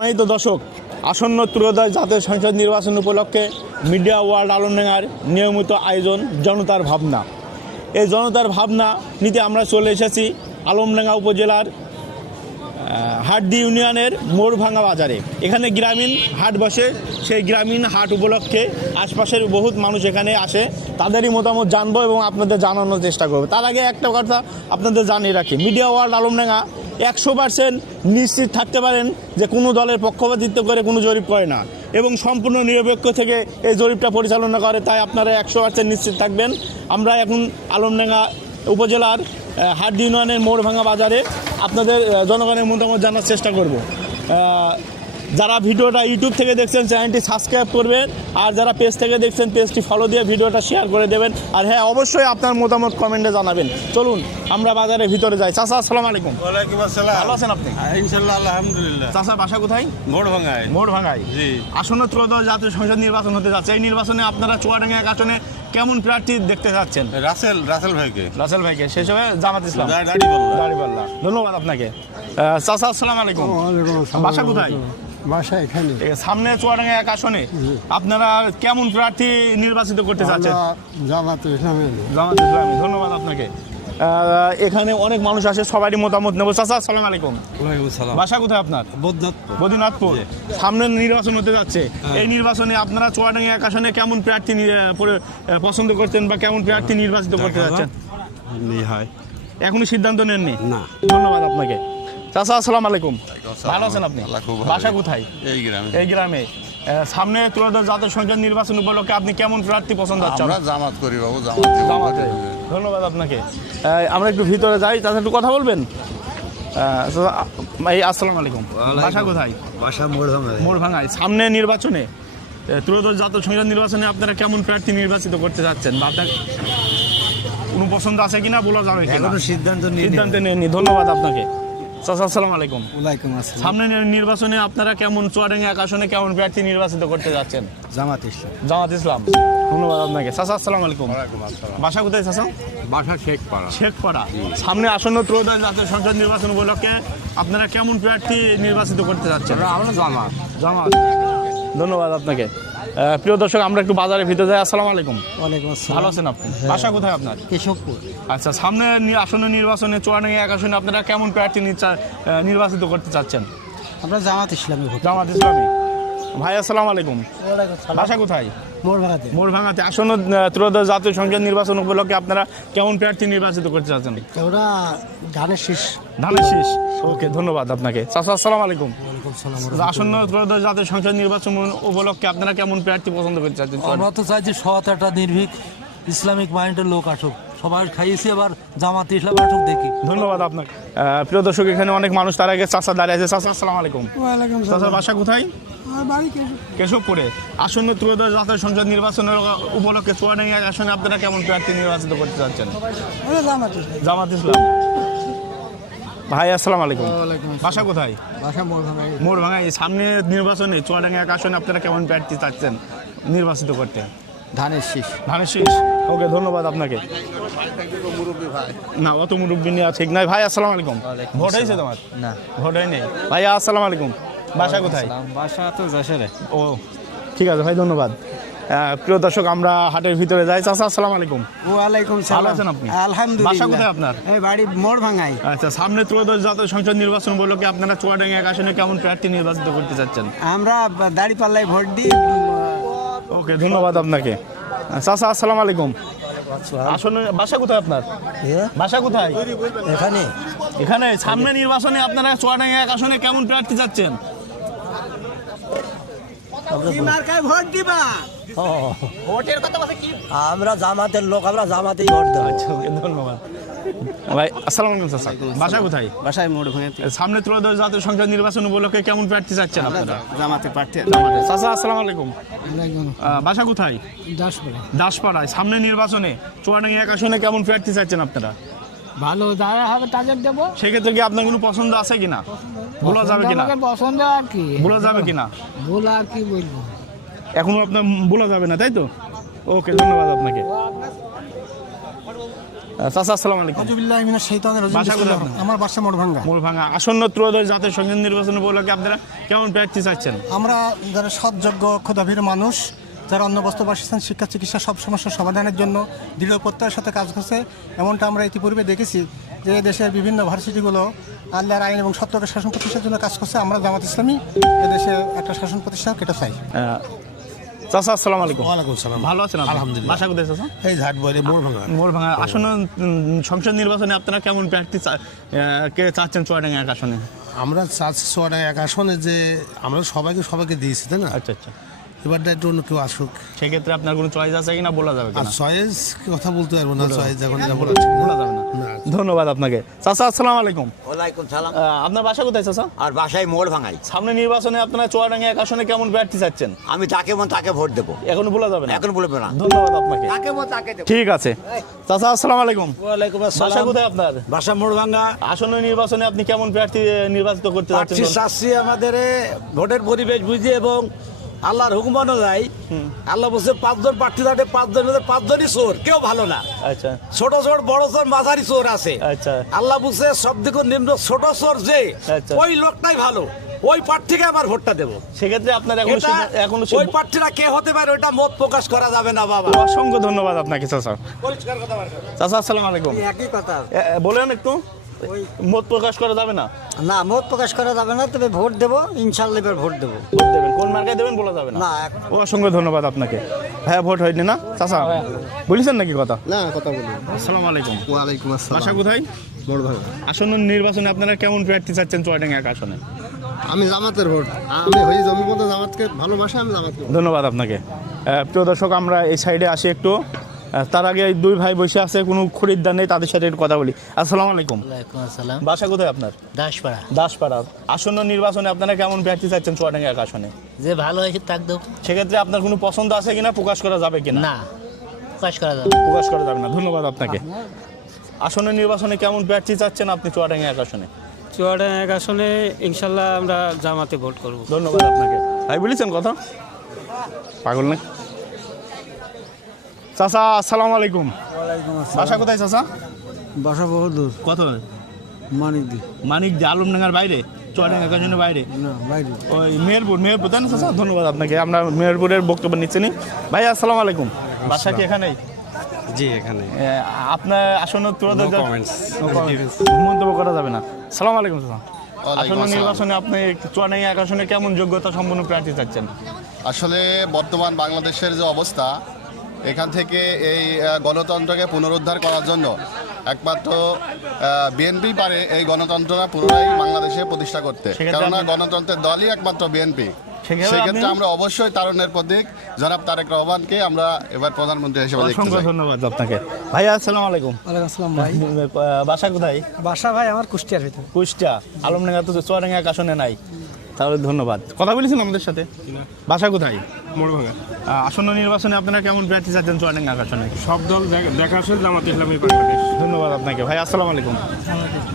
এই তো দর্শক, আসন্ন ত্রয়োদশ জাতীয় সংসদ নির্বাচন উপলক্ষে মিডিয়া ওয়ার্ল্ড আলমডাঙ্গার নিয়মিত আয়োজন জনতার ভাবনা। এই জনতার ভাবনা নিতে আমরা চলে এসেছি আলমডাঙ্গা উপজেলার হাটদি ইউনিয়নের মোড়ভাঙ্গা বাজারে। এখানে গ্রামীণ হাট বসে, সেই গ্রামীণ হাট উপলক্ষে আশপাশের বহুত মানুষ এখানে আসে। তাদেরই মতামত জানব এবং আপনাদের জানানোর চেষ্টা করব। তার আগে একটা কথা আপনাদের জানিয়ে রাখি। মিডিয়া ওয়ার্ল্ড আলমডাঙ্গা একশো পার্সেন্ট নিশ্চিত থাকতে পারেন যে কোনো দলের পক্ষপাতিত্ব করে কোনো জরিপ করে না। এবং সম্পূর্ণ নিরপেক্ষ থেকে এই জরিপটা পরিচালনা করে, তাই আপনারা একশো পার্সেন্ট নিশ্চিত থাকবেন। আমরা এখন আলমডাঙ্গা উপজেলার হাট ইউনিয়নের মোড়ভাঙ্গা বাজারে আপনাদের জনগণের মতামত জানার চেষ্টা করব। যারা ভিডিওটা ইউটিউব থেকে দেখছেন চ্যানেলটি সাবস্ক্রাইব করবেন। আর যারা পেজ থেকে দেখছেন পেজটি ফলো দিয়ে ভিডিওটা শেয়ার করে দেবেন। আর হ্যাঁ অবশ্যই আপনার মতামত কমেন্টে জানাবেন। চলুন আমরা বাজারের ভিতরে যাই। চাচা আসসালামু আলাইকুম। ওয়ালাইকুম আসসালাম। ভালো আছেন আপনি? ইনশাল্লাহ আলহামদুলিল্লাহ। চাচা বাসা কোথায়? মোড় ভাঙায় মোড় ভাঙায় জি। আসন্ন ত্রয়োদশ জাতীয় সংসদ নির্বাচন হতে যাচ্ছে। এই নির্বাচনে আপনারা চুয়াডাঙ্গা এক আসনে কেমন প্রার্থী দেখতে চাচ্ছেন রাসেল রাসেল ভাইকে। রাসেল ভাইকে। সেই সময় জামাত ইসলাম। দাঁড়িপাল্লা। ধন্যবাদ আপনাকে। চাচা আসসালামু আলাইকুম। বাসা কোথায়? বাসা এখানে। সামনে চুয়াডাঙ্গা এক আসনে। আপনারা কেমন প্রার্থী নির্বাচিত করতে চাচ্ছেন? আমরা জামাত ইসলামের। জামাত ইসলামী ধন্যবাদ আপনাকে। এখানে অনেক মানুষ আসে সবারই মতামত নেব। চাচা আসসালামু আলাইকুম। বাসা কোথায় আপনার? বদনাথপুর। সামনে নির্বাচন হতে যাচ্ছে। এই নির্বাচনে আপনারা চুয়াডাঙ্গা এক আসনে কেমন প্রার্থী পছন্দ করছেন বা কেমন প্রার্থী নির্বাচিত করতে যাচ্ছেন? হয় এখনও সিদ্ধান্ত নেননি? না। ধন্যবাদ আপনাকে। চাচা আসসালামু আলাইকুম। ভালো আছেন আপনি? বাসা কোথায়? এই গ্রামে। এই গ্রামে। সামনে ত্রয়োদশ জাতীয় সংসদ নির্বাচন উপলক্ষে আপনি কেমন প্রার্থী পছন্দ হচ্ছে? আমরা জামাত করি বাবু জামাত জামাতে ধন্যবাদ আপনাকে। আমরা একটু ভিতরে যাই। তাতে একটু কথা বলবেন? আসসালামু আলাইকুম। বাসা কোথায়? বাসা মোড় ভাঙায় সামনে নির্বাচনে ত্রয়োদশ জাতীয় সংসদ নির্বাচনে আপনারা কেমন প্রার্থী নির্বাচিত করতে যাচ্ছেন? বা আপনার কোনো পছন্দ আছে কিনা? বলা যাবে সিদ্ধান্ত সিদ্ধান্ত নেননি ধন্যবাদ আপনাকে। চাচা আসসালামু আলাইকুম। ওয়ালাইকুম আসসালাম। সামনে নির্বাচনে আপনারা কেমন চুয়াডাঙ্গা আসনে কেমন প্রার্থী নির্বাচিত করতে যাচ্ছেন? জামাত ইসলাম। জামাত ইসলাম। ধন্যবাদ আপনাকে। চাচা আসসালামু আলাইকুম। বাসা কোথায় চাচা? বাসা শেখ পাড়া শেখপাড়া সামনে আসন্ন ত্রয়োদশ জাতীয় সংসদ নির্বাচন উপলক্ষে আপনারা কেমন প্রার্থী নির্বাচিত করতে যাচ্ছেন? আমরা জামাত। জামাত। ধন্যবাদ আপনাকে। প্রিয় দর্শক আমরা একটু বাজারের ভিতরে যাই। আসসালামু আলাইকুম। ওয়ালাইকুম ভালো আছেন আপনি? বাসা কোথায় আপনার? কেশবপুর। আচ্ছা সামনে আসন্ন নির্বাচনে চুয়াডাঙ্গা এক আসনে আপনারা কেমন প্রার্থী নির্বাচিত করতে চাচ্ছেন? আমরা জামাত ইসলামী জামাত ইসলামী। ভাই আসসালামু আলাইকুম। বাসা কোথায়? মোর মোরভাঙাতে আসন্ন ত্রয়োদশ জাতীয় সংসদ নির্বাচন উপলক্ষে আপনারা কেমন প্রার্থী নির্বাচিত করতে চাচ্ছেন? ওরা ধানের শীষ। ধানের শীষ। ওকে ধন্যবাদ আপনাকে। আসসালামু আলাইকুম। আসন্ন ত্রয়োদশ জাতীয় সংসদ নির্বাচন উপলক্ষে আপনারা কেমন প্রার্থী পছন্দ করতে চাচ্ছেন? আমরা তো চাইছি সৎ একটা নির্ভীক ইসলামিক মাইন্ডের লোক আসুক। সবাই খাইয়েছি এবার জামাত ইসলাম আসুক দেখি। ধন্যবাদ আপনাকে। প্রিয় দর্শক এখানে অনেক মানুষ তার আগে চাচা দাঁড়িয়ে আছে। চাচা আসসালামু আলাইকুম। ওয়ালাইকুম চাচার বাসা কোথায়? কেশব কেশবপুরে। আসন্ন ত্রয়োদশ জাতীয় সংসদ নির্বাচনের উপলক্ষে চুয়াডাঙ্গা আসনে আপনারা কেমন প্রার্থী নির্বাচিত করতে চাচ্ছেন? ওরা জামাত ইসলাম। জামাত ইসলাম। ভাই আসসালাম আলাইকুম। বাসা কোথায়? বাসা মোর ভাগাই মোর ভাঙা এই সামনে নির্বাচনে চুয়াডাঙ্গা এক আসনে আপনারা কেমন প্রার্থী চাচ্ছেন নির্বাচিত করতে? ধানের শীষ। ধানের শীষ? ওকে ধন্যবাদ আপনাকে। না অত মুরব্বী নেওয়া ঠিক নাই ভাই আসসালাম আলাইকুম। ভোট হয়েছে তোমার? না। ভোট হয় নেই ভাইয়া আসসালামু আলাইকুম। বাসা কোথায়? বাসা তো যশোরে। ও ঠিক আছে ভাই ধন্যবাদ। প্রিয় দর্শক আমরা হাটের ভিতরে যাই। চাচা আসসালামু আলাইকুম। ওয়ালাইকুম ভালো আছেন আপনি? আলহামদুলিল্লাহ। বাসা কোথায় আপনার? এই বাড়ি মোর ভাঙাই আচ্ছা সামনে ত্রয়োদশ জাতীয় সংসদ নির্বাচন উপলক্ষে আপনারা চুয়াডাঙ্গা এক আসনে কেমন প্রার্থী নির্বাচিত করতে চাচ্ছেন? আমরা দাড়ি পাল্লায় ভোট দিই। ওকে ধন্যবাদ আপনাকে। চাচা আসসালামু আলাইকুম। আসলে বাসা কোথায় আপনার? বাসা কোথায়? এখানে। এখানে সামনে নির্বাচনে আপনারা চুয়াডাঙ্গা এক আসনে কেমন প্রার্থী চাচ্ছেন? আমরা জামাতের লোক আমরা জামাতেই ভোট দেবো। আচ্ছা ধন্যবাদ। ভাই আসসালামু আলাইকুম চাচা বাসা কোথায়? বাসায় মোড় ভাঙাতে সামনে ত্রয়োদশ জাতীয় সংসদ নির্বাচন উপলক্ষে কেমন প্রার্থী চাচ্ছেন আপনারা? জামাতে প্রার্থী। জামাতে। চাচা আসসালামু আলাইকুম। বাসা কোথায়? দাসপাড়ায়। সামনে নির্বাচনে চুয়াডাঙ্গা এক আসনে কেমন প্রার্থী চাচ্ছেন আপনারা? ভালো যারা হবে তাদের দেবো। সেক্ষেত্রে কি আপনার কোনো পছন্দ আছে কিনা? বলা যাবে কিনা? পছন্দ আর কি। বলা যাবে কিনা? ভুল আর কি বলব? এখনও আপনার বলা যাবে না তাই তো? ওকে ধন্যবাদ আপনাকে। চাচা আসসালামু আলাইকুম। আজুবিল্লাহ মিনাশ শাইতানির রাজিম। বাসা কোথায় আপনার? আমার বাসা মোড়ভাঙ্গা। মূল আসন্ন ত্রয়োদশ জাতীয় সংসদ নির্বাচন উপলক্ষে আপনারা কেমন প্রার্থী চাচ্ছেন? আমরা যারা সৎযোগ্য ক্ষুধাভীর মানুষ যারা অন্য বস্ত্র বাসস্থান শিক্ষা চিকিৎসা সব সমস্যার সমাধানের জন্য দৃঢ় প্রত্যয়ের সাথে কাজ করছে। এমনটা আমরা ইতিপূর্বে দেখেছি যে দেশের বিভিন্ন ভার্সিটিগুলো আল্লাহর আইন এবং সত্যকে শাসন প্রতিষ্ঠার জন্য কাজ করছে। আমরা জামাত ইসলামী এদেশে একটা শাসন প্রতিষ্ঠা কেটে চাই। আহ, চাচা আসসালামু আলাইকুম। ওয়ালাইকুম সালাম। ভালো আছেন আপনি? আলহামদুলিল্লাহ। বাসা কোথায় চাচা? এই ঝাট বইরে মোড় ভাঙা। মোর ভাঙা। আসন্ন সংসদ নির্বাচনে আপনারা কেমন প্রার্থী কে চাচ্ছেন চুয়াডাঙ্গা এক আসনে? আমরা চাচ্ছি এক আসনে যে আমরা সবাইকে সবাইকে দিয়েছি তাই না? আচ্ছা আচ্ছা। এবারটা একটু অন্য কেউ আসুক। সেক্ষেত্রে আপনার কোনো চয়েস আছে কিনা বলা যাবে আর চয়েস কথা বলতে পারব না চয়েস যখন যা বলা বলা যাবে না। ধন্যবাদ আপনাকে। চাচা আসসালামু আলাইকুম। ওয়ালাইকুম সালাম। আপনার বাসা কোথায় চাচা? আর বাসায় মোড় ভাঙাই। সামনে নির্বাচনে আপনারা চুয়াডাঙ্গা এক আসনে কেমন প্রার্থী চাচ্ছেন? আমি যাকে মন তাকে ভোট দেবো। এখনও বলা যাবে না? এখন বলব না। ধন্যবাদ আপনাকে। তাকে মন তাকে দেবো। ঠিক আছে। চাচা আসসালামু আলাইকুম। ওয়ালাইকুম বাসা কোথায় আপনার? বাসা মোড়ভাঙ্গা আসন্ন নির্বাচনে আপনি কেমন প্রার্থী নির্বাচিত করতে যাচ্ছেন চাচ্ছি আমাদের ভোটের পরিবেশ বুঝে এবং আল্লাহর হুকুম অনুযায়ী আল্লাহ বলছে পাঁচজন প্রার্থী থাকে পাঁচজন পাঁচজনই চোর কেউ ভালো না। আচ্ছা। ছোট চোর বড় চোর মাঝারি চোর আছে। আচ্ছা। আল্লাহ বুঝছে সব দিকে নিম্ন ছোট চোর যে আচ্ছা। ওই লোকটাই ভালো। ওই প্রার্থীকে আমার ভোটটা দেবো। সেক্ষেত্রে আপনার এখনও এখনও ওই প্রার্থীরা কে হতে পারে ওইটা মত প্রকাশ করা যাবে না বাবা। অসংখ্য ধন্যবাদ আপনাকে চাচা। পরিষ্কার কথা চাচা আসসালামু আলাইকুম। একই কথা। বলেন একটু। মত প্রকাশ করা যাবে না? না মত প্রকাশ করা যাবে না তবে ভোট দেবো ইনশাল্লাহ এবার ভোট দেবো। ভোট দেবেন। কোন মার্কায় দেবেন বলা যাবে না? না অসংখ্য ধন্যবাদ আপনাকে। হ্যাঁ ভোট হয়নি না? চাচা বলেছেন নাকি কথা? না কথা বলি আসসালামু আলাইকুম। ওয়ালাইকুম আসসালাম। কোথায়? মোড় ভাঙা আসন্ন নির্বাচনে আপনারা কেমন প্রার্থী চাচ্ছেন চুয়াডাঙ্গা এক আসনে? আমি জামাতের ভোট। আমি হই জমির জামাতকে ভালোবাসা আমি জামাতকে ধন্যবাদ আপনাকে। প্রিয় দর্শক আমরা এই সাইডে আসি একটু। তার আগে দুই ভাই বসে আছে কোনো খরিদ্দার নেই তাদের সাথে একটু কথা বলি। আসসালামু আলাইকুম। ওয়ালাইকুম আসসালাম। বাসা কোথায় আপনার? দাসপাড়া। দাসপাড়া। আসন্ন নির্বাচনে আপনারা কেমন প্রার্থী চাচ্ছেন চুয়াডাঙ্গা এক আসনে? যে ভালো হয়েছে তাক দেবো সেক্ষেত্রে আপনার কোনো পছন্দ আছে কিনা প্রকাশ করা যাবে কিনা? না প্রকাশ করা যাবে প্রকাশ করা যাবে না। ধন্যবাদ আপনাকে। আসন্ন নির্বাচনে কেমন প্রার্থী চাচ্ছেন আপনি চুয়াডাঙ্গা এক আসনে? চুয়াডাঙ্গা এক আসনে ইনশাল্লাহ আমরা জামাতে ভোট করব। ধন্যবাদ আপনাকে। ভাই বলেছেন কথা? পাগল না? চাচা আসসালামু আলাইকুম। বাসা কোথায় চাচা? বাসা বহু দূর। কত? মানিক দি মানিক যে আলমডাঙ্গার বাইরে? চুয়াডাঙ্গা বাইরে? না বাইরে। ওই মেহেরপুর মেহেরপুর তাই না চাচা? ধন্যবাদ আপনাকে। আমরা মেহেরপুরের বক্তব্য নিচ্ছি নি। ভাই আসসালামু আলাইকুম। বাসা কি এখানেই? জি এখানে। আপনার আসন্ন. মন্তব্য করা যাবে না। সালাম আলাইকুম চাচা। আসন্ন আসসালাম। নির্বাচনে আপনি চুয়াডাঙ্গা আসনে কেমন যোগ্যতা সম্পন্ন প্রার্থী চাচ্ছেন? আসলে বর্তমান বাংলাদেশের যে অবস্থা এখান থেকে এই আহ, গণতন্ত্রকে পুনরুদ্ধার করার জন্য একমাত্র বিএনপি পারে এই গণতন্ত্রটা পুনরায় বাংলাদেশে প্রতিষ্ঠা করতে। কেননা গণতন্ত্রের দলই একমাত্র বিএনপি সেক্ষেত্রে আমরা অবশ্যই তারুণ্যের প্রতীক জনাব তারেক রহমানকে আমরা এবার প্রধানমন্ত্রী হিসেবে দেখতে চাই। ধন্যবাদ আপনাকে। ভাইয়া আসসালামু আলাইকুম। ওয়ালাইকুম আসসালাম ভাই। বাসা কোথায়? বাসা ভাই আমার কুষ্টিয়ার ভিতরে। কুষ্টা আলমডাঙ্গা তো চুয়াডাঙ্গা আসনে নাই। তাহলে ধন্যবাদ। কথা বলেছেন আমাদের সাথে? বাসা কোথায়? মোড়ভাঙা আসন্ন নির্বাচনে আপনারা কেমন প্রার্থী চাচ্ছেন চুয়াডাঙ্গা আসনে সব দল দেখা আসলে জামাত ইসলামী বাংলাদেশ। ধন্যবাদ আপনাকে। ভাই আসসালামু আলাইকুম।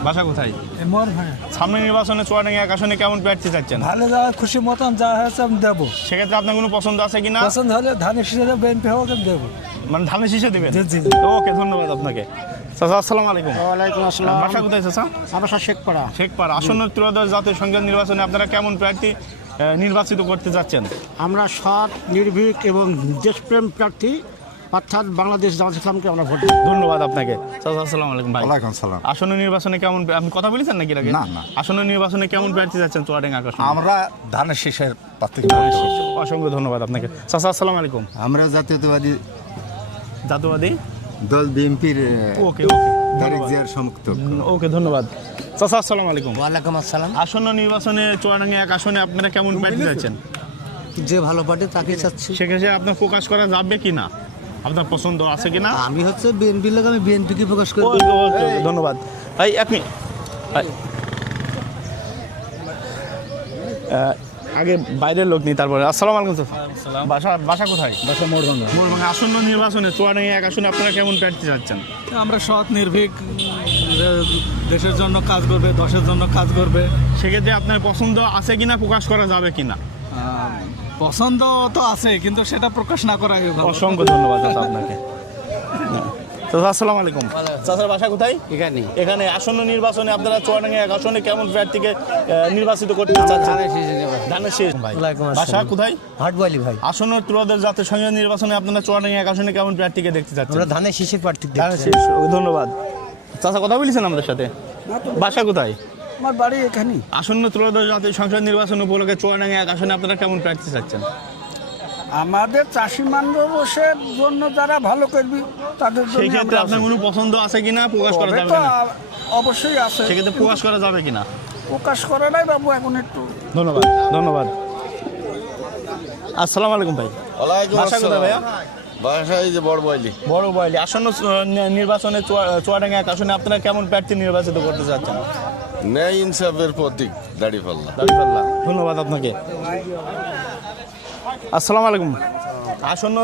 বাসা কোথায়? মোড়ভাঙ্গা সামনে নির্বাচনে চুয়াডাঙ্গা এক আসনে কেমন প্রার্থী চাচ্ছেন? ভালো যা খুশি মতন যা হয়েছে আমি দেবো। সেক্ষেত্রে আপনার কোনো পছন্দ আছে কিনা? পছন্দ হলে ধানের সিজনে বিএনপি হোক আমি দেবো। মানে ধানের শীষে দেবেন? জি, জি। ওকে ধন্যবাদ আপনাকে। চাচা আসসালামু আলাইকুম। ওয়ালাইকুম আসসালাম। বাসা কোথায় চাচা? আমার বাসা শেখপাড়া। শেখপাড়া। আসন্ন ত্রয়োদশ জাতীয় সংসদ নির্বাচনে আপনারা কেমন প্রার্থী নির্বাচিত করতে যাচ্ছেন? আমরা সৎ নির্ভীক এবং দেশপ্রেম প্রার্থী অর্থাৎ বাংলাদেশ জামাত ইসলামকে আমরা ভোট ধন্যবাদ আপনাকে। চাচা আসসালামু আলাইকুম ভাই। ওয়ালাইকুম সালাম আসন্ন নির্বাচনে কেমন আপনি কথা বলেছেন নাকি আগে? না, না। আসন্ন নির্বাচনে কেমন প্রার্থী যাচ্ছেন চুয়াডাঙ্গা আকর্ষণ আমরা ধানের শীষের প্রার্থী। অসংখ্য ধন্যবাদ আপনাকে। চাচা আসসালামু আলাইকুম। আমরা জাতীয়তাবাদী জাতীয়বাদী দল বিএনপির ওকে ওকে তারেক জিয়ার সমর্থক। ওকে ধন্যবাদ। চাচা আসসালামু আলাইকুম। ওয়ালাইকুম আসসালাম। আসন্ন নির্বাচনে চুয়াডাঙ্গা এক আসনে আপনারা কেমন প্রার্থী যাচ্ছেন যে ভালো পার্টি তাকে চাচ্ছি। সেক্ষেত্রে আপনার প্রকাশ করা যাবে কি না? আপনার পছন্দ আছে কি না? আমি হচ্ছে বিএনপির লোক আমি বিএনপিকে প্রকাশ করি ধন্যবাদ। ভাই এক মিনিট। আগে বাইরের লোক নেই তারপরে। আসসালামু আলাইকুম স্যার বাসা বাসা কোথায়? বাসা মোড়ভাঙ্গা মোরভাঙ্গা আসন্ন নির্বাচনে চুয়াডাঙ্গা এক আসনে আপনারা কেমন প্রার্থী যাচ্ছেন আমরা সৎ নির্ভীক দেশের জন্য কাজ করবে দশের জন্য কাজ করবে। সেক্ষেত্রে আপনার পছন্দ আছে কিনা প্রকাশ করা যাবে কিনা? পছন্দ তো আছে কিন্তু সেটা প্রকাশ না করাই ভালো। অসংখ্য ধন্যবাদ আপনাকে। আসসালামু আলাইকুম। চাচার বাসা কোথায়? এখানে। এখানে আসন্ন নির্বাচনে আপনারা চুয়াডাঙ্গা এক আসনে কেমন প্রার্থীকে নির্বাচিত করতে চাচ্ছেন? ধানের শেষ ভাই। বাসা কোথায়? হাট ভাই। আসন্ন ত্রয়োদশ জাতীয় সংসদ নির্বাচনে আপনারা চুয়াডাঙ্গা এক আসনে কেমন প্রার্থীকে দেখতে চাচ্ছেন? ধানের শীষের প্রার্থী ধানের শেষ ধন্যবাদ। চাচা কথা বলেছেন আমাদের সাথে? বাসা কোথায়? আমার বাড়ি এখানে আসন্ন ত্রয়োদশ জাতীয় সংসদ নির্বাচন উপলক্ষে চুয়াডাঙ্গা এক আসনে আপনারা কেমন প্রার্থী চাচ্ছেন? আমাদের চাষি মানুষের জন্য যারা ভালো করবি তাদের সেই ক্ষেত্রে আপনার কোনো পছন্দ আছে কিনা? প্রকাশ করা যাবে কিনা? অবশ্যই আছে। সেক্ষেত্রে প্রকাশ করা যাবে কিনা? প্রকাশ করে নাই বাবু এখন একটু। ধন্যবাদ ধন্যবাদ। আসসালামু আলাইকুম ভাই। বাসা কোথায় ভাইয়া? বাসায় যে বড় বয়লি বড় বয়লি আসন্ন নির্বাচনে চুয়া- চুয়াডাঙ্গা এক আসনে আপনারা কেমন প্রার্থী নির্বাচিত করতে চাচ্ছেন? ন্যায় ইনসাফের প্রতীক দাড়িপাল্লা দাঁড়িপাল্লা ধন্যবাদ আপনাকে। আসসালামু আলাইকুম। আসন্ন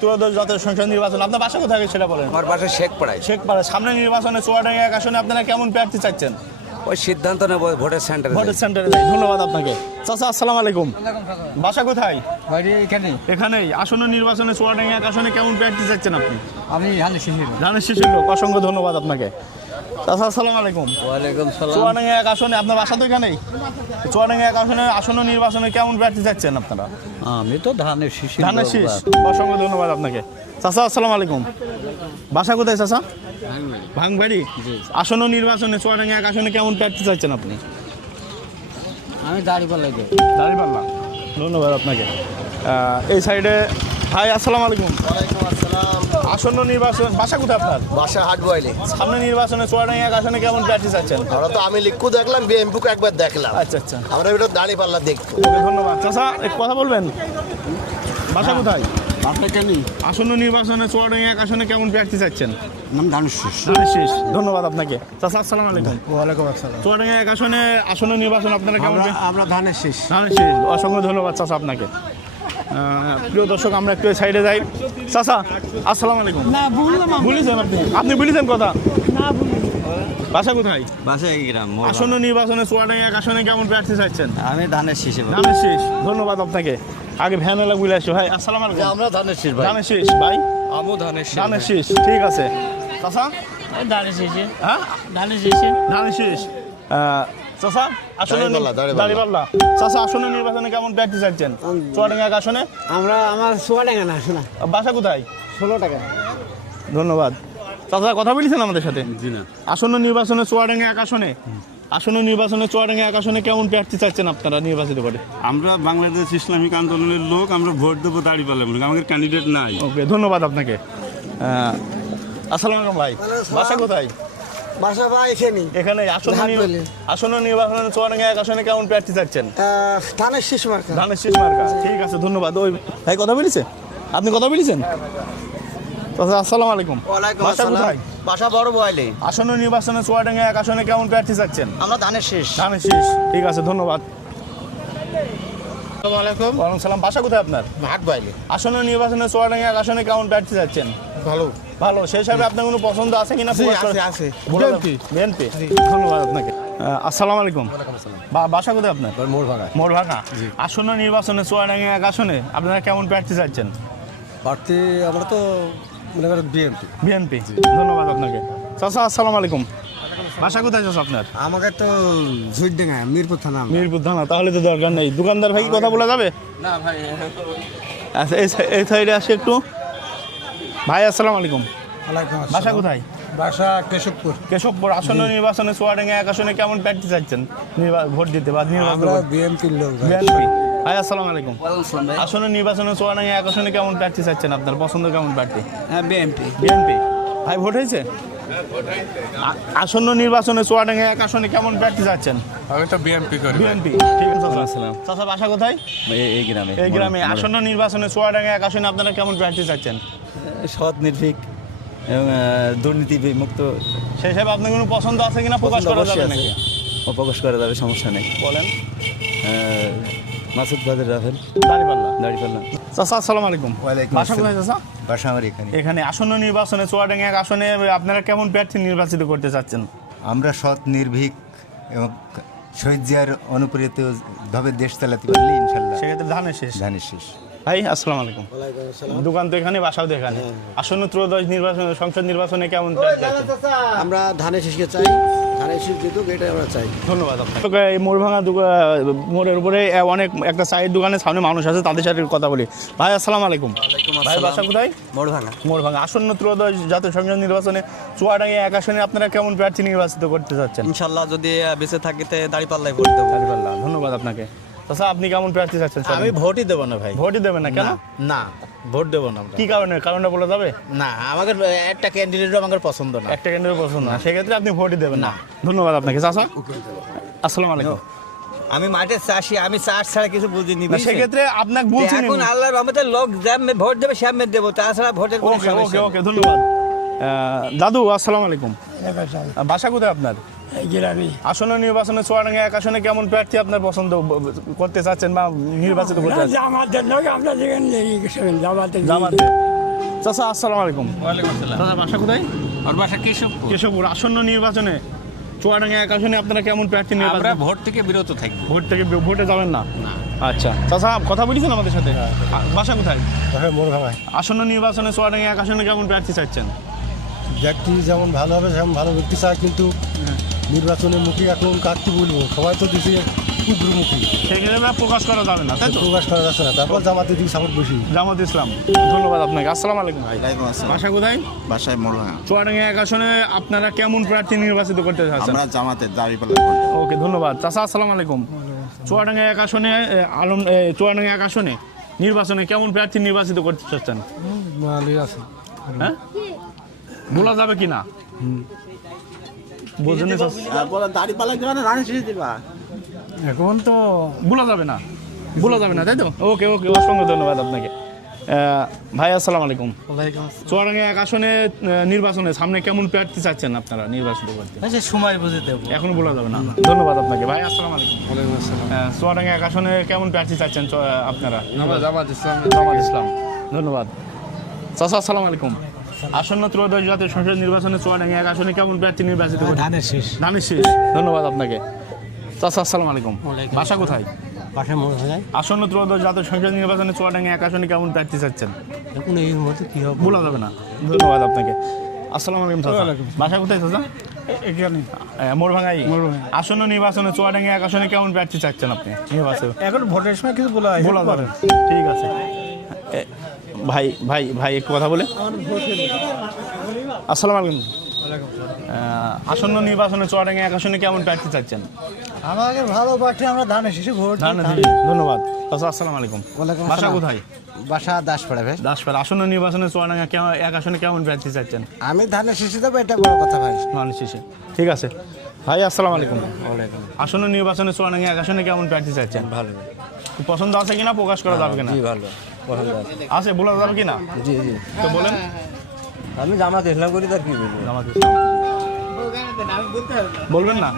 ত্রয়োদশ জাতীয় সংসদ নির্বাচন আপনার বাসা কোথায় সেটা বলেন? আমার বাসা শেখ পড়াই শেখপাড়া সামনে নির্বাচনে চুয়াডাঙ্গা এক আসনে আপনারা কেমন প্রার্থী চাচ্ছেন ওই সিদ্ধান্ত নেব ভোটের সেন্টারে ভোটের সেন্টারে যাই। ধন্যবাদ আপনাকে। চাচা আসসালামু আলাইকুম। বাসা কোথায়? বাড়ি এখানে। এখানেই। আসন্ন নির্বাচনে চুয়াডাঙ্গা এক আসনে কেমন প্রার্থী চাচ্ছেন আপনি? আমি শিশির ধানের শিশুর লোক অসংখ্য ধন্যবাদ আপনাকে। চাচা আসসালামু আলাইকুম। ওয়ালাইকুম সালাম। চুয়াডাঙ্গা এক আসনে আপনার বাসা তো এখানেই? চুয়াডাঙ্গা এক আসনে আসন্ন নির্বাচনে কেমন প্রার্থী চাচ্ছেন আপনারা? আমি তো ধানের শিশির ধানের শীষ। অসংখ্য ধন্যবাদ আপনাকে। চাচা আসসালামু আলাইকুম। বাসা কোথায় চাচা? ভাঙবাড়ি। আসন্ন নির্বাচনে চুয়াডাঙ্গা এক আসনে কেমন প্রার্থী চাচ্ছেন আপনি? আমি দাড়ি দাঁড়িপাল্লা। ধন্যবাদ আপনাকে। এই সাইডে ভাই আসসালামু আলাইকুম। আসন্ন নির্বাচন বাসা কোথায় আপনার? বাসা হাট বয়লি সামনে নির্বাচনে চুয়াডাঙ্গা এক আসনে কেমন প্রার্থী চাচ্ছেন আমরা তো আমি লিখু দেখলাম বিএমপিকে একবার দেখলাম। আচ্ছা আচ্ছা। আমরা এটা দাড়ি পাল্লা দেখব। ধন্যবাদ। চাচা এক কথা বলবেন? বাসা কোথায়? আপনার কেন? আসন্ন নির্বাচনে চুয়াডাঙ্গা এক আসনে কেমন প্রার্থী চাচ্ছেন নাম ধানের শীষ ধন্যবাদ আপনাকে। চাচা আসসালামু আলাইকুম। ওয়ালাইকুম আসসালাম। চুয়াডাঙ্গা এক আসনে আসন্ন নির্বাচন আপনারা কেমন আমরা ধানের শেষ ধানের শেষ অসংখ্য ধন্যবাদ চাচা আপনাকে। প্রিয় দর্শক আমরা একটু সাইডে যাই। চাচা আসসালামু আলাইকুম। না বলেছেন আপনি? আপনি বলেছেন কথা? বাসা কোথায়? বাসা গ্রাম আসন্ন নির্বাচনে চুয়াডাঙ্গা এক আসনে কেমন প্রার্থী চাইছেন? আমি ধানের শীষে ধানের শেষ। ধন্যবাদ আপনাকে। আগে ভ্যান এলা বলে আসো। ভাই আসসালামু আলাইকুম। আমরা ধানের শীষ ধানের শেষ ভাই? আমু ধানের ধানের শেষ ঠিক আছে। চাচা? ধানের শীষে। হ্যাঁ? ধানের শীষে। ধানের শেষ। চাচা আসন্ন দাঁড়িপাল্লা, দাঁড়িপাল্লা। দাঁড়িপাল্লা চাচা আসন্ন নির্বাচনে কেমন প্রার্থী চাচ্ছেন চুয়াডাঙ্গা এক আসনে? আমরা আমার টাকা না শোনা। বাসা কোথায়? ষোলো টাকা। ধন্যবাদ। চাচা কথা বলেছেন আমাদের সাথে? আসন্ন নির্বাচনে চুয়াডাঙ্গা এক আসনে। আসন্ন নির্বাচনে চুয়াডাঙ্গা এক আসনে কেমন প্রার্থী চাচ্ছেন আপনারা নির্বাচিত করে? আমরা বাংলাদেশ ইসলামিক আন্দোলনের লোক আমরা ভোট দেবো দাঁড়িয়ে পারলাম আমাদের ক্যান্ডিডেট নাই। ওকে ধন্যবাদ আপনাকে। আসসালামু আলাইকুম ভাই। বাসা কোথায়? বাসা ভাই এখানে এখানে আসন্ন। আসন্ন নির্বাচনে চুয়াডাঙ্গা এক আসনে কেমন প্রার্থী চাচ্ছেন? ধানের শীষ মার্কা। ধানের শীষ মার্কা ঠিক আছে ধন্যবাদ। ওই ভাই কথা বলেছে? আপনি কথা বলেছেন? আসসালামু আলাইকুম। ওয়ালাইকুম বাসা আসসালাম। বাসা বড় বয়লে। আসন্ন নির্বাচনে চুয়াডাঙ্গা এক আসনে কেমন প্রার্থী চাচ্ছেন? আমরা ধানের শীষ। ধানের শীষ ঠিক আছে ধন্যবাদ। আসসালামু আলাইকুম। ওয়ালাইকুম সালাম বাসা কোথায় আপনার? হাট বয়লি। আসন্ন নির্বাচনে চুয়াডাঙ্গা এক আসনে কেমন প্রার্থী চাচ্ছেন? ভালো। ভালো সেই হিসাবে আপনার কোনো পছন্দ আছে কিনা আছে, আছে। বলে বিএনপি ধন্যবাদ আপনাকে। আসসালামু আলাইকুম। বাসা কোথায় আপনার? মোড় ভাঙা মোরভাঙা আসন্ন নির্বাচনে চুয়াডাঙ্গা এক আসনে আপনারা কেমন প্রার্থী চাচ্ছেন প্রার্থী আমরা তো মনে করেন বিএমপি বিএনপি ধন্যবাদ আপনাকে। চাচা আসসালামু আলাইকুম। বাসা কোথায় চাচা আপনার? আমাকে তো ঝুইডাঙ্গা মিরপুর থানা মিরপুর থানা তাহলে তো দরকার নেই। দোকানদার ভাই কি কথা বলা যাবে? না ভাই আচ্ছা এই সাইডে আসে একটু। ভাই আসসালামু আলাইকুম। ওয়ালাইকুম বাসা কোথায়? বাসা কেশবপুর। কেশবপুর আসন্ন নির্বাচনে চুয়াডাঙ্গা এক আসনে কেমন প্রার্থী চাচ্ছেন ভোট দিতে বা নির্বাচন লোক বিএনপি। ভাই আসসালামু আলাইকুম। আসন্ন নির্বাচনে চুয়াডাঙ্গা এক আসনে কেমন প্রার্থী চাচ্ছেন আপনার? পছন্দ কেমন প্রার্থী? হ্যাঁ বিএমপি বিএনপি। ভাই ভোট হয়েছে? আসন্ন নির্বাচনে চুয়াডাঙ্গা এক আসনে কেমন প্রার্থী চাচ্ছেন আমি তো বিএমপি করি বিএনপি। ঠিক আছে চাচা। চাচা বাসা কোথায়? এই গ্রামে। এই গ্রামে। আসন্ন নির্বাচনে চুয়াডাঙ্গা এক আসনে আপনারা কেমন প্রার্থী চাচ্ছেন সৎ নির্ভীক এবং দুর্নীতি মুক্ত সেই হিসাবে আপনার কোনো পছন্দ আছে কিনা প্রকাশ করা যাবে নাকি? প্রকাশ করা যাবে সমস্যা নেই। বলেন। মাসুদ বাদের রাফেল দাঁড়িপাল্লা। দাঁড়িপাল্লা। চাচা আসসালামু আলাইকুম। ওয়ালাইকুম বাসা কোথায় চাচা? বাসা আমার এখানে। এখানে আসন্ন নির্বাচনে চুয়াডাঙ্গা এক আসনে আপনারা কেমন প্রার্থী নির্বাচিত করতে চাচ্ছেন? আমরা সৎ নির্ভীক এবং শহীদ জিয়ার অনুপ্রেরিত ভাবে দেশ চালাতে পারলে ইনশাল্লাহ। সেক্ষেত্রে ধানের শেষ। ধানের শেষ। ভাই আসসালামু আলাইকুম। দোকান তো এখানে বাসাও তো এখানে। আসন্ন ত্রয়োদশ নির্বাচন সংসদ নির্বাচনে কেমন আমরা ধানের শীষকে চাই। ধানের শীষ জিতুক এটাই আমরা চাই। ধন্যবাদ আপনাকে। এই মোড়ভাঙা দোকান মোড়ের উপরে অনেক একটা সাইড দোকানের সামনে মানুষ আছে তাদের সাথে কথা বলি। ভাই আসসালামু আলাইকুম। ভাই বাসা কোথায়? মোড় ভাঙা। মোড়ভাঙা আসন্ন ত্রয়োদশ জাতীয় সংসদ নির্বাচনে চুয়াডাঙ্গা এক আসনে আপনারা কেমন প্রার্থী নির্বাচিত করতে চাচ্ছেন? ইনশাল্লাহ যদি বেঁচে থাকিতে দাঁড়ি পাল্লাই ভোট দেবো। আলিবাল্লাহ ধন্যবাদ আপনাকে। চাচা আপনি কেমন প্রার্থী চাচ্ছেন আমি ভোটই দেবো না ভাই। ভোটই দেবেন না কেন? না ভোট দেবো না কি কারণে? কারণটা বলা যাবে? না আমাদের একটা ক্যান্ডিডেটও আমাদের পছন্দ না। একটা কেন্দ্রের পছন্দ না। সেক্ষেত্রে আপনি ভোটই দেবেন না। ধন্যবাদ আপনাকে। চাচা? আসসালামু আলাইকুম। আমি মাঠে চাষি আমি চাষ ছাড়া কিছু বুঝিনি না, সেক্ষেত্রে আপনাকে বলছি এখন আল্লাহর রহমতে লোক যাবে ভোট দেবে সামনে দেবো তাছাড়া ভোটের ওকে ওকে ধন্যবাদ। দাদু আসসালামু আলাইকুম। বাসা কোথায় আপনার? আসন্ন নির্বাচনে চুয়াডাঙ্গা এক আসনে কেমন প্রার্থী আপনার পছন্দ করতে চাচ্ছেন বা নির্বাচিত করতে জামাতে চাচা আসসালামু আলাইকুম। চাচা বাসা কোথায়? আর বাসা কেশবপুর। কেশবপুর। আসন্ন নির্বাচনে চুয়াডাঙ্গা এক আসনে আপনারা কেমন প্রার্থী নির্বাচন? ভোট থেকে বিরত থাকব। ভোট থেকে ভোটে যাবেন না? আচ্ছা। চাচা কথা বলেছেন আমাদের সাথে? আ- বাসা কোথায়? আসন্ন নির্বাচনে চুয়াডাঙ্গা এক আসনে কেমন প্রার্থী চাচ্ছেন? ব্যক্তি যেমন ভালো হবে সেমন ভালো ব্যক্তি চায় কিন্তু নির্বাচনের মুখী এখন কাকটি বলব সবাই তো দিছে উগ্রমুখী। সেক্ষেত্রে প্রকাশ করা যাবে না তাই তো? প্রকাশ করা যাচ্ছে না তারপর জামাতের দিকে সাপোর্ট বেশি। জামাত ইসলাম। ধন্যবাদ আপনাকে আসসালামু আলাইকুম ভাই। বাসা কোথায়? বাসায় মোড় চুয়াডাঙ্গা এক আসনে আপনারা কেমন প্রার্থী নির্বাচিত করতে চাচ্ছেন? আমরা জামাতের ভোট দেবো। ওকে ধন্যবাদ। চাচা আসসালামু আলাইকুম। চুয়াডাঙ্গা এক আসনে আলম চুয়াডাঙ্গা এক আসনে নির্বাচনে কেমন প্রার্থী নির্বাচিত করতে চাচ্ছেন? আছে। হ্যাঁ? বলা যাবে কি না বোঝেন দাঁড়ি পাল্লাই দেবা না রানি শেষ দিবা। এখন তো বলা যাবে না? বলা যাবে না তাই তো? ওকে ওকে অসংখ্য ধন্যবাদ আপনাকে। ভাই আসসালামু আলাইকুম। চুয়াডাঙ্গা এক আসনে নির্বাচনে সামনে কেমন প্রার্থী চাচ্ছেন আপনারা নির্বাচিত করতে সময় বুঝে দেবো। এখন বলা যাবে না। ধন্যবাদ আপনাকে। ভাই আসসালামু আলাইকুম। চুয়াডাঙ্গা এক আসনে কেমন প্রার্থী চাচ্ছেন আপনারা? জামাত ইসলাম। জামাত ইসলাম। ধন্যবাদ। চাচা আসসালামু আলাইকুম। আসন্ন ত্রয়োদশ জাতীয় সংসদ নির্বাচনে চুয়াডাঙ্গা এক আসনে কেমন প্রার্থী নির্বাচিত ধানের শেষ। ধানের শীষ। ধন্যবাদ আপনাকে। চাচা আসসালামু আলাইকুম। বাসা কোথায়? আসন্ন ত্রয়োদশ জাতীয় সংসদ নির্বাচনে চুয়াডাঙ্গা এক আসনে কেমন প্রার্থী চাচ্ছেন? এখন এই মুহূর্তে কি হবে? বলা যাবে না। ধন্যবাদ আপনাকে। আসসালামু আলাইকুম চাচা। বাসা কোথায় চাচা? মোরভাঙ্গাই। আসন্ন নির্বাচনে চুয়াডাঙ্গা এক আসনে কেমন প্রার্থী চাচ্ছেন আপনি? নির্বাচন এখন ভোটের সময় কিছু বলা বলা যাবে। ঠিক আছে। ভাই ভাই ভাই একটু কথা বলে। আসসালামু আলাইকুম। আসন্ন নির্বাচনে চুয়াডাঙ্গা এক আসনে কেমন প্রার্থী চাচ্ছেন? আমাদের ভালো পার্টি আমরা ধানের শীষে ভোট ধন্যবাদ ধন্যবাদ। চাচা আসসালামু আলাইকুম। বাসা কোথায়? বাসা দাস পড়ে ভাই। দাসপাড়া। আসন্ন নির্বাচনে চুয়াডাঙ্গা কেমন- এক আসনে কেমন প্রার্থী চাচ্ছেন? আমি ধানের শীষে দেবো এটা বড় কথা ভাই। মানুষ শেষে। ঠিক আছে। ভাই আসসালামু আলাইকুম। আসন্ন নির্বাচনে চুয়াডাঙ্গা এক আসনে কেমন প্রার্থী চাচ্ছেন? ভালো। পছন্দ আছে কিনা প্রকাশ করা যাবে কিনা? ভালো। আছে বলা যাবে কিনা? জি জি। তো বলেন। আমি জামাত ইসলাম করি তার কি বলব? জামাত ইসলাম। বলবেন না?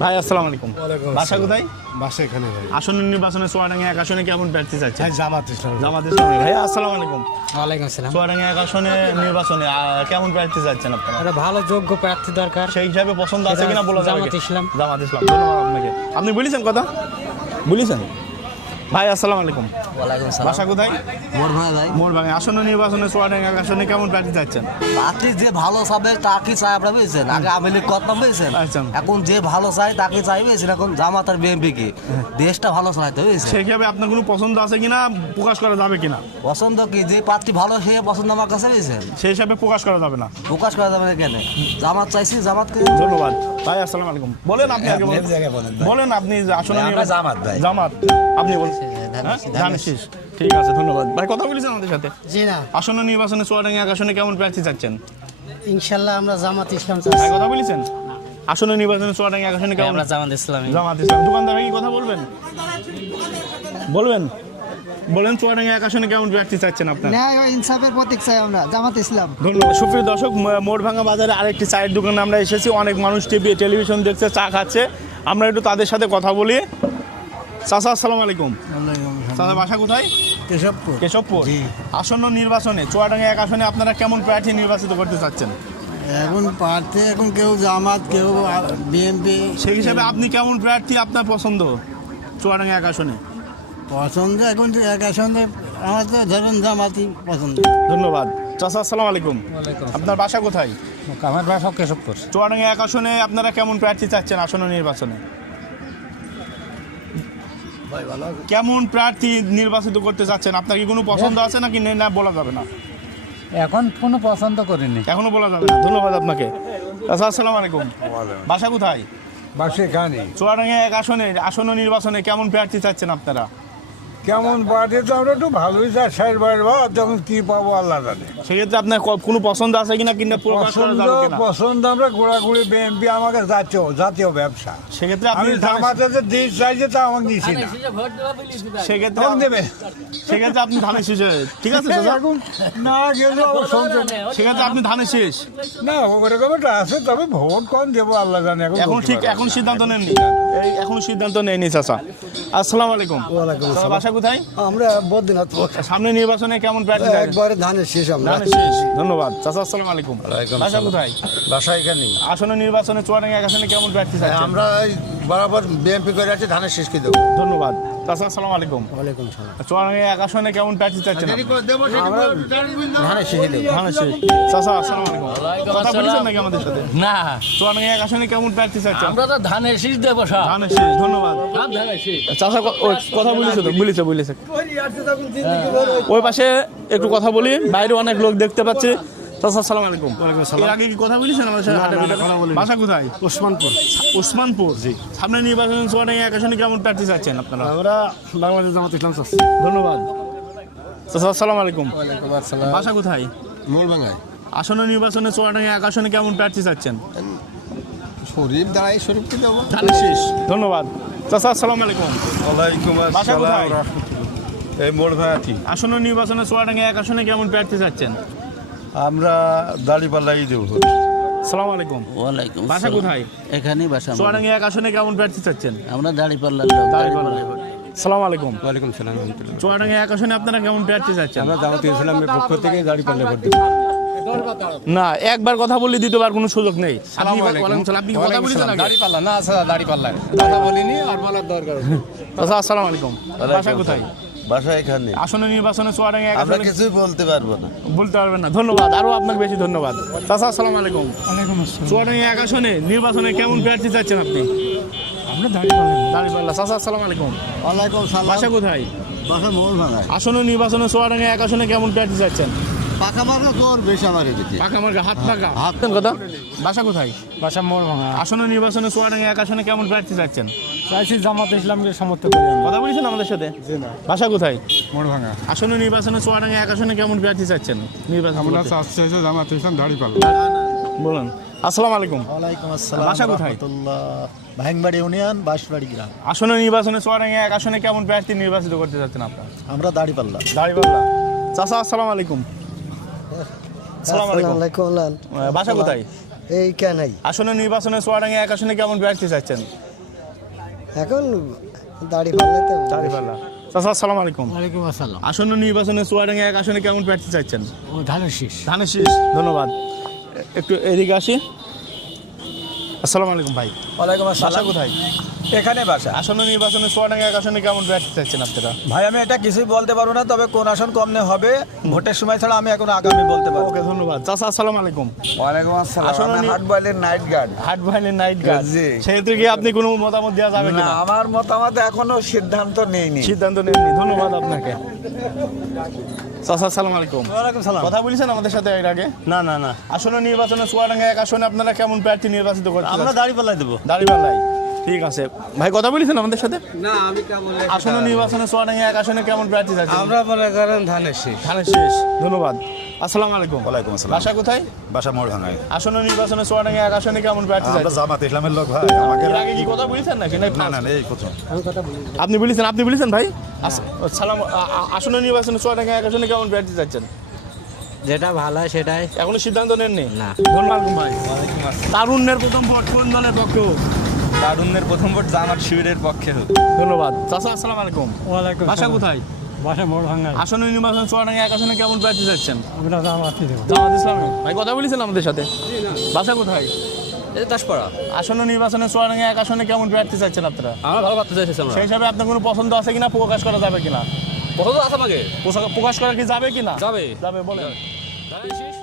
ভাই আসসালামু আলাইকুম। বাসা কোথায়? বাসা এখানে ভাই। আসন্ন নির্বাচনে চুয়াডাঙ্গা এক আসনে কেমন প্রার্থী চাচ্ছেন জামাত ইসলাম। জামাত ইসলাম। ভাই আসসালামু আলাইকুম। ওয়ালাইকুম আসসালাম। চুয়াডাঙ্গা এক আসনে নির্বাচনে কেমন প্রার্থী চাচ্ছেন আপনারা? একটা ভালো যোগ্য প্রার্থী দরকার। সেই হিসাবে পছন্দ আছে কিনা বলা যাবে জামাত ইসলাম। জামাত ইসলাম ধন্যবাদ আপনাকে। আপনি বলেছেন কথা? বলেছেন? ভাই আসসালামু আলাইকুম। ওয়ালাইকুম বাসা কোথায়? মোড় ভাই আসন্ন নির্বাচনে চুয়াডাঙ্গা আসনে কেমন প্রার্থী চাচ্ছেন? পার্টি যে ভালো চাবে তাকে চাই আপনারা আগে আওয়ামী লীগ কথা আচ্ছা। এখন যে ভালো চাই তাকে চাই বুঝছেন? এখন জামাত আর বিএনপি কে। দেশটা ভালো চালাইতে সেই হিসাবে আপনার কোনো পছন্দ আছে কিনা? প্রকাশ করা যাবে কিনা? পছন্দ কি? যে পার্টি ভালো সে পছন্দ আমার কাছে বুঝছেন? সেই হিসাবে প্রকাশ করা যাবে না। প্রকাশ করা যাবে না কেন? জামাত চাইছি জামাতকে ধন্যবাদ। ভাই আসসালামু আলাইকুম। বলেন আপনি আগে বলেন। বলেন আপনি নির্বাচন- জামাত ভাই। জামাত। আপনি বলেন। হ্যাঁ? ধানের ঠিক আছে ধন্যবাদ। ভাই কথা বলেছেন আমাদের সাথে? জি না। আসন্ন নির্বাচনে চুয়াডাঙ্গা এক আসনে কেমন প্রার্থী চাচ্ছেন ইনশাল্লাহ আমরা জামাত ইসলাম ভাই কথা বলেছেন? আসন্ন নির্বাচনে চুয়াডাঙ্গা এক আসনে কেমন? জামাত ইসলামী। জামাত ইসলাম। দোকানদার কি কথা বলবেন? বলবেন? বলেন চুয়াডাঙ্গা এক আসনে কেমন প্রার্থী চাচ্ছেন আপনার? ন্যায় ও ইনসাফের প্রতীক চাই আমরা জামাত ইসলাম। ধন্যবাদ। সুপ্রিয় দর্শক মোড়ভাঙ্গা বাজারে আরেকটি চায়ের দোকানে আমরা এসেছি। অনেক মানুষ টিভি টেলিভিশন দেখছে চা খাচ্ছে। আমরা একটু তাদের সাথে কথা বলি। চাচা আসসালামু আলাইকুম। চাচা বাসা কোথায়? কেশবপুর। কেশবপুর। আসন্ন নির্বাচনে চুয়াডাঙ্গা এক আসনে আপনারা কেমন প্রার্থী নির্বাচিত করতে চাচ্ছেন? এখন প্রার্থী এখন কেউ জামাত কেউ বিএনপি সেই হিসাবে আপনি কেমন প্রার্থী আপনার পছন্দ চুয়াডাঙ্গা এক আসনে? পছন্দ এখন এক আসনে আমার তো ধরুন জামাতি পছন্দ। ধন্যবাদ। চাচা আসসালামু আলাইকুম। আপনার বাসা কোথায়? আমার বাসা কেশবপুর। চুয়াডাঙ্গা এক আসনে আপনারা কেমন প্রার্থী চাচ্ছেন আসন্ন নির্বাচনে? কেমন প্রার্থী নির্বাচিত করতে চাচ্ছেন? আপনার কি কোনো পছন্দ আছে নাকি? না বলা যাবে না। এখন কোনো পছন্দ করিনি। এখনও বলা যাবে না। ধন্যবাদ আপনাকে। আচ্ছা আসসালামু আলাইকুম। বাসা কোথায়? বাসে এখানে চুয়াডাঙ্গা এক আসনে আসন্ন নির্বাচনে কেমন প্রার্থী চাচ্ছেন আপনারা? কেমন বাড়ি তো আমরা একটু ভালোই চাই শেষ বাড়ি বা তখন কি পাবো আল্লাহ জানে সেক্ষেত্রে আপনার ক- কোনো পছন্দ আছে কিনা কিনা করা পছন্দ যাবে কিনা? পছন্দ আমরা ঘোরাঘুরি বিএনপি আমাকে জাতীয় জাতীয় ব্যবসা। সেক্ষেত্রে আপনি আমি জামাতে যে দিন চাইছে তা আমাকে দিছি না। সেক্ষেত্রে তখন দেবে। সেক্ষেত্রে আপনি ধানের শেষ ঠিক আছে চাচা? এখন না গেলে আবার সেক্ষেত্রে আপনি ধানের শেষ। না ওরকম একটা আছে তবে ভোট কোন দেবো আল্লাহ জানে এখন এখন বলতে ঠিক পারব না। এখন সিদ্ধান্ত নেননি। এই এখন সিদ্ধান্ত নেয়নি চাচা। আসসালামু আলাইকুম। চাচা, বাসা কোথায়? আমরা বদ্রীনাথ সামনে নির্বাচনে কেমন প্রার্থী একবারে ধানের শেষ আমরা। ধানের শেষ। ধন্যবাদ। চাচা আসসালামু আলাইকুম। বাসা কোথায়? বাসা এখানে আসন্ন নির্বাচনে চুয়াডাঙ্গা আসনে কেমন প্রার্থী আমরা এই বরাবর বিএমপি করে আছি ধানের শেষ কি দেবো? ধন্যবাদ। চাচা আসসালামু আলাইকুম। ওয়ালাইকুম সালাম। এক আসনে কেমন প্রার্থী চাচ্ছেন ধানের শেষ দেবো। ধানের শেষ। আসসালামু আলাইকুম। কথা বলেছেন নাকি আমাদের সাথে? না। চুয়াডাঙ্গা এক আসনে কেমন প্রার্থী চাচ্ছেন? আমরা তো ধানের শীষ দেবো সব। ধানের শেষ ধন্যবাদ। চাচা কথা বলেছে তো বলেছে বলেছে। ওই পাশে একটু কথা বলি বাইরে অনেক লোক দেখতে পাচ্ছি। আসসালামু আলাইকুম। এর আগে কি কথা বলেছেন আমাদের সাথে হাটে ভিতরে? বাসা কোথায়? ওসমানপুর। ওসমানপুর? জি। সামনে নির্বাচন চুয়াডাঙ্গা এক আসনে কেমন প্রার্থী চাচ্ছেন আপনারা? আমরা বাংলাদেশ জামাত ইসলাম চাচ্ছি। ধন্যবাদ। আসসালামু আলাইকুম। বাসা কোথায়? মোল আসন্ন নির্বাচনে চুয়াডাঙ্গা এক আসনে কেমন প্রার্থী চাচ্ছেন? শরীফ দাঁড়াই শরীফকে দেবো। শেষ। ধন্যবাদ। চাচা আসসালামু আলাইকুম। ওয়ালাইকুম বাসা কোথায়? এই মোড় ভাড়াটি আসন্ন নির্বাচনে চুয়াডাঙ্গা এক আসনে কেমন প্রার্থী চাচ্ছেন? আমরা দাড়ি পাল্লাই দেবো সালাম আলাইকুম। ওয়ালাইকুম বাসা কোথায়? এখানেই বাসা। এক আসনে কেমন প্রার্থী চাচ্ছেন? আমরা দাড়ি লোক দাড়ি পাল্লা সালাম আলাইকুম। ওয়ালাইকুম সালাম চুয়াডাঙ্গা এক আসনে আপনারা কেমন প্রার্থী চাচ্ছেন? আমরা জামাত ইসলামের পক্ষ থেকে ভোট দেবো না একবার কথা বললে দ্বিতীয়বার কোনো সুযোগ নেই। আপনি আপনি কথা বলেছেন না পাল্লা কথা বলিনি আর বলার দরকার চাচা আসসালামু আলাইকুম। বাসা কোথায়? বাসা এখানে। আসন্ন নির্বাচনে চুয়াডাঙ্গা এক আমরা কিছুই বলতে পারব না। বলতে পারবেন না। ধন্যবাদ আরও আপনাকে বেশি ধন্যবাদ। চাচা আসসালামু আলাইকুম। চুয়াডাঙ্গা এক আসনে নির্বাচনে কেমন প্রার্থী চাচ্ছেন আপনি? আমরা দাঁড়িয়ে চাচা আসসালামু আলাইকুম। ওয়ালাইকুম সালাম। বাসা কোথায়? বাসা মোল আসন্ন নির্বাচনে চুয়াডাঙ্গা এক আসনে কেমন প্রার্থী চাচ্ছেন? পাকা মার্কা তোর বেশ আমার এদিকে। পাকা মার্কা হাত পাকা? হাত কথা। বাসা কোথায়? বাসা মোড় ভাঙা আসন্ন নির্বাচনে এক আসনে কেমন প্রার্থী চাচ্ছেন? চাইছি জামাত ইসলামকে সমর্থন আমরা কথা বলেছেন আমাদের সাথে? বাসা কোথায়? মোড় ভাঙা আসন্ন নির্বাচনে এক আসনে কেমন প্রার্থী চাচ্ছেন? নির্বাচন আমরা চাচ্ছি জামাত ইসলাম দাড়ি পাল্লা বলুন। আসসালামু আলাইকুম। ওয়ালাইকুম বাসা কোথায়? ভাইংবাড়ি ইউনিয়ন বাঁশবাড়ি গ্রাম। আসন্ন নির্বাচনে চুয়াডাঙ্গা এক আসনে কেমন প্রার্থী নির্বাচিত করতে আপনার? আমরা দাড়ি পাল্লা। দাঁড়িপাল্লা চাচা আসসালামু আলাইকুম। আসসালামু আলাইকুম। বাসা কোথায়? এই কেনাই। আসন্ন নির্বাচনে চুয়াডাঙ্গা এক আসনে কেমন প্রার্থী চাচ্ছেন এখন দাড়ি পাল্লাতে দাঁড়িপাল্লা। চাচা আসসালামু আলাইকুম। ওয়ালাইকুম আসসালাম। আসন্ন নির্বাচনে চুয়াডাঙ্গা এক আসনে কেমন প্রার্থী চাচ্ছেন ও ধানের শীষ। ধানের শীষ ধন্যবাদ। একটু এদিকে আসি। আসসালামু আলাইকুম ভাই। ওয়ালাইকুম বাসা কোথায়? এখানে বাসা। আসন্ন নির্বাচনে চুয়াডাঙ্গা এক আসনে কেমন প্রার্থী চাচ্ছেন আপনারা? ভাই আমি এটা কিছুই বলতে পারব না তবে কোন আসন কমনে হবে। ভোটের সময় ছাড়া আমি এখন আগামী বলতে পারব। ওকে ধন্যবাদ। চাচা আসসালামু আলাইকুম। ওয়ালাইকুম আসসালাম। আসন্ন নাইট গার্ড নাইট গার্ড জি। সেক্ষেত্রে কি আপনি কোনো মতামত দেওয়া যাবে না আমার মতামত এখনও সিদ্ধান্ত নেইনি। সিদ্ধান্ত নেননি ধন্যবাদ আপনাকে। চাচা আসসালামু আলাইকুম। ওয়ালাইকুম সালাম। কথা বলেছেন আমাদের সাথে এর আগে? না না না। আসন্ন নির্বাচনে এক আসনে আপনারা কেমন প্রার্থী নির্বাচিত করতে আমরা দাড়ি পাল্লাই দেবো। দাঁড়িপাল্লাই ঠিক আছে। ভাই কথা বলেছেন আমাদের সাথে? না আমি কেমন আসন্ন নির্বাচনে চুয়াডাঙ্গা এক আসনে কেমন প্রার্থী চাচ্ছেন আমরা মনে করেন ধানের শীষ। ধানের শেষ। ধন্যবাদ। আসসালামু আলাইকুম। ওয়ালাইকুম আসসালাম। বাসা কোথায়? বাসা মোড় ভাঙায় আসন্ন নির্বাচনে চুয়াডাঙ্গা এক আসনে কেমন প্রার্থী আছে? আমরা জামাত ইসলামের লোক ভাই। আমাকে এর আগে কি কথা বলেছেন নাকি? না না না না, এই প্রথম। আপনি বলেছেন আপনি বলেছেন ভাই? সালাম আসন্ন নির্বাচনে চুয়াডাঙ্গা এক আসনে কেমন প্রার্থী চাচ্ছেন যেটা ভালো হয় সেটাই। এখনও সিদ্ধান্ত নেননি? না। ধন্যবাদ ভাই। তারুণ্যের প্রথম ভোট কোন দলের পক্ষে? তারুণ্যের প্রথম ভোট জামাত শিবিরের পক্ষে হোক। ধন্যবাদ। চাচা আসসালামু আলাইকুম। ওয়ালাইকুম বাসা কোথায়? বাসা মোড় ভাঙা আসন্ন নির্বাচন চুয়াডাঙ্গা এক আসনে কেমন প্রার্থী চাচ্ছেন? আমরা জামাতই দেবো। জামাত ইসলামী ভাই কথা বলেছেন আমাদের সাথে? বাসা কোথায়? এটা দাসপাড়া আসন্ন নির্বাচনে চুয়াডাঙ্গা এক আসনে কেমন প্রার্থী চাইছেন আপনারা? আমরা ভালো পারতে চাইছি আমরা। সেই হিসাবে আপনার কোনো পছন্দ আছে কিনা প্রকাশ করা যাবে কিনা? পছন্দ আছে আমাকে। প্রকাশ করা কি যাবে কিনা? যাবে। যাবে বলেন। দাঁড়াইছিস